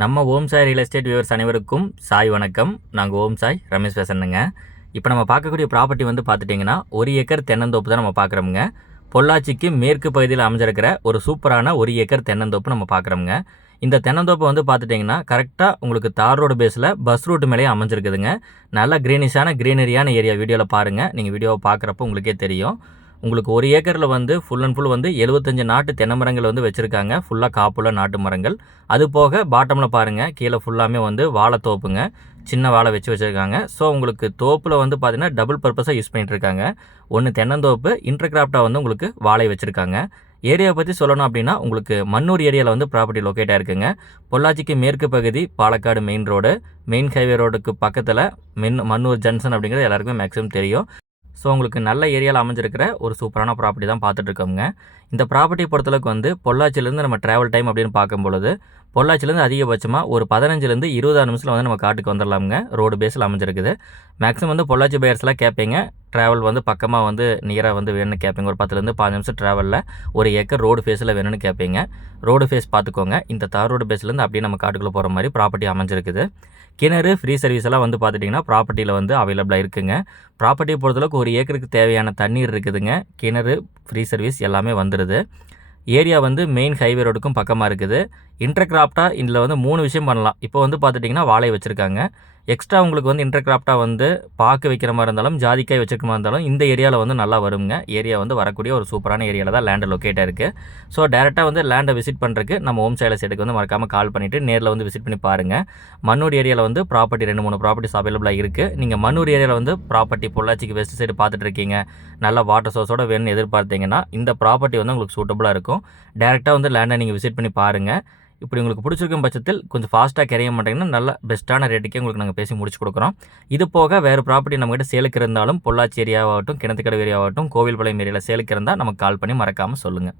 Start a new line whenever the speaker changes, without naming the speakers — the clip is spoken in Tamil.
நம்ம Om Sai real estate viewers அனைவருக்கும் சாய் வணக்கம். நாங்கள் ஓம் சாய் ரமேஷ் பேசணுங்க. இப்போ நம்ம பார்க்கக்கூடிய ப்ராப்பர்ட்டி வந்து பார்த்துட்டிங்கன்னா ஒரு ஏக்கர் தென்னந்தோப்பு தான் நம்ம பார்க்குறோமுங்க. பொள்ளாச்சிக்கு மேற்கு பகுதியில் அமைஞ்சிருக்கிற ஒரு சூப்பரான ஒரு ஏக்கர் தென்னந்தோப்பு நம்ம பார்க்குறோமுங்க. இந்த தென்னந்தோப்பை வந்து பார்த்துட்டிங்கன்னா கரெக்டாக உங்களுக்கு தார் ரோடு பேஸில் பஸ் ரூட் மேலேயே அமைஞ்சிருக்குதுங்க. நல்லா க்ரீனிஷான க்ரீனரியான ஏரியா வீடியோவில் பாருங்கள் நீங்கள் வீடியோவை பார்க்குறப்போ உங்களுக்கே தெரியும். உங்களுக்கு ஒரு ஏக்கரில் வந்து ஃபுல் அண்ட் ஃபுல் வந்து எழுபத்தஞ்சு நாட்டு தென்னை மரங்கள் வந்து வச்சுருக்காங்க. ஃபுல்லாக காப்புள்ள நாட்டு மரங்கள். அது போக பாட்டமில் பாருங்கள் கீழே ஃபுல்லாமே வந்து வாழை தோப்புங்க சின்ன வாழை வச்சு வச்சுருக்காங்க. ஸோ உங்களுக்கு தோப்பில் வந்து பார்த்திங்கன்னா டபுள் பர்பஸாக யூஸ் பண்ணிட்டு இருக்காங்க ஒன்று தென்னந்தோப்பு இன்டர்கிராஃப்டாக வந்து உங்களுக்கு வாழை வச்சுருக்காங்க. ஏரியாவை பற்றி சொல்லணும் அப்படின்னா உங்களுக்கு மன்னூர் ஏரியாவில் வந்து ப்ராப்பர்ட்டி லொக்கேட் ஆயிருக்குங்க. பொள்ளாச்சிக்கு மேற்கு பகுதி Palakkad main road main highway ரோடுக்கு பக்கத்தில் மென் மன்னூர் ஜங்ஷன் அப்படிங்கிறது எல்லாருக்குமே மேக்ஸிமம் தெரியும். ஸோ உங்களுக்கு நல்ல ஏரியாவில் அமைஞ்சிருக்கிற ஒரு சூப்பரான ப்ராப்பர்ட்டி தான் பார்த்துட்டு இருக்கோங்க இந்த ப்ராப்பர்ட்டி பொறுத்தளவுக்கு வந்து பொள்ளாச்சியிலேருந்து நம்ம ட்ராவல் டைம் அப்படின்னு பார்க்கும்பொழுது பொள்ளாச்சிலேருந்து அதிகபட்சமாக ஒரு பதினஞ்சுலேருந்து இருபதாறு நிமிஷத்தில் வந்து நம்ம காட்டுக்கு வந்துடலாமுங்க. ரோடு பேஸில் அமைஞ்சிருக்குது. மேக்ஸிமம் வந்து பொள்ளாச்சி பயர்ஸ்லாம் கேட்பீங்க ட்ராவல் வந்து பக்கமாக வந்து நியராக வந்து வேணும்னு கேட்பீங்க ஒரு பத்துலேருந்து பாஞ்சு நிமிஷம் ட்ராவலில் ஒரு ஏக்கர் ரோடு ஃபேஸில் வேணும்னு கேட்பீங்க ரோடு ஃபேஸ் பார்த்துக்கோங்க. இந்த தார் ரோடு பேஸ்லேருந்து அப்படியே நம்ம காட்டுக்குள்ளே போகிற மாதிரி ப்ராப்பர்ட்டி அமைஞ்சிருக்குது. கிணறு ஃப்ரீ சர்வீஸ் எல்லாம் வந்து பார்த்துட்டிங்கன்னா ப்ராப்பர்ட்டியில் வந்து அவைலபிளாக இருக்குங்க. ப்ராப்பர்ட்டியை பொறுத்தளவுக்கு ஒரு ஏக்கருக்கு தேவையான தண்ணீர் இருக்குதுங்க. கிணறு ஃப்ரீ சர்வீஸ் எல்லாமே வந்துடுது ஏரியா வந்து மெயின் ஹைவே ரோடுக்கும் பக்கமாக இருக்குது. இன்டர்கிராஃப்டாக இதில் வந்து மூணு விஷயம் பண்ணலாம். இப்போ வந்து பார்த்துட்டிங்கன்னா வாழை வச்சுருக்காங்க. எக்ஸ்ட்ரா உங்களுக்கு வந்து இன்டர்கிராஃப்டாக வந்து பார்க்க வைக்கிற மாதிரி இருந்தாலும் ஜாதிக்காய் வச்சுருக்க மாதிரி இருந்தாலும் இந்த ஏரியாவில் வந்து நல்லா வருங்க. ஏரியா வந்து வரக்கூடிய ஒரு சூப்பரான ஏரியாவில் தான் லேண்டு லொக்கேட்டாக இருக்குது ஸோ டேரெக்டாக வந்து லேண்டை விசிட் பண்ணுறதுக்கு நம்ம ஹோம் சைல சைடுக்கு வந்து மறக்காமல் கால் பண்ணிவிட்டு நேரில் வந்து விசிட் பண்ணி பாருங்கள் மன்னூர் ஏரியாவில் வந்து ப்ராப்பர்ட்டி ரெண்டு மூணு ப்ராப்பர்ட்டிஸ் அவைலபிளாக இருக்குது நீங்கள் மன்னூர் ஏரியாவில் வந்து ப்ராப்பர்ட்டி பொள்ளாச்சிக்கு வெஸ்ட் சைடு பார்த்துட்டு இருக்கீங்க. நல்ல வாட்டர் சோர்ஸோட வேணும்னு எதிர்பார்த்தீங்கன்னா இந்த ப்ராப்பர்ட்டி வந்து உங்களுக்கு சூட்டபுளாக இருக்கும். டேரெக்டாக வந்து லேண்டை நீங்கள் விசிட் பண்ணி பாருங்கள் இப்படி உங்களுக்கு பிடிச்சிருக்கும் பட்சத்தில் கொஞ்சம் ஃபாஸ்ட்டாக கரைய மாட்டேங்கன்னா நல்ல பெஸ்ட்டான ரேட்டுக்கே உங்களுக்கு நாங்கள் பேசி முடிச்சு கொடுக்குறோம். இது போக வேறு ப்ராப்பர்ட்டி நம்மகிட்ட சேலுக்கு இருந்தாலும் பொள்ளாச்சி ஏரியாவாகட்டும் கிணத்துக்கடை ஏரியாவாகட்டும் கோவில்பாளையம் ஏரியாவில் சேலுக்கு இருந்தால் நமக்கு கால் பண்ணி மறக்காமல் சொல்லுங்கள்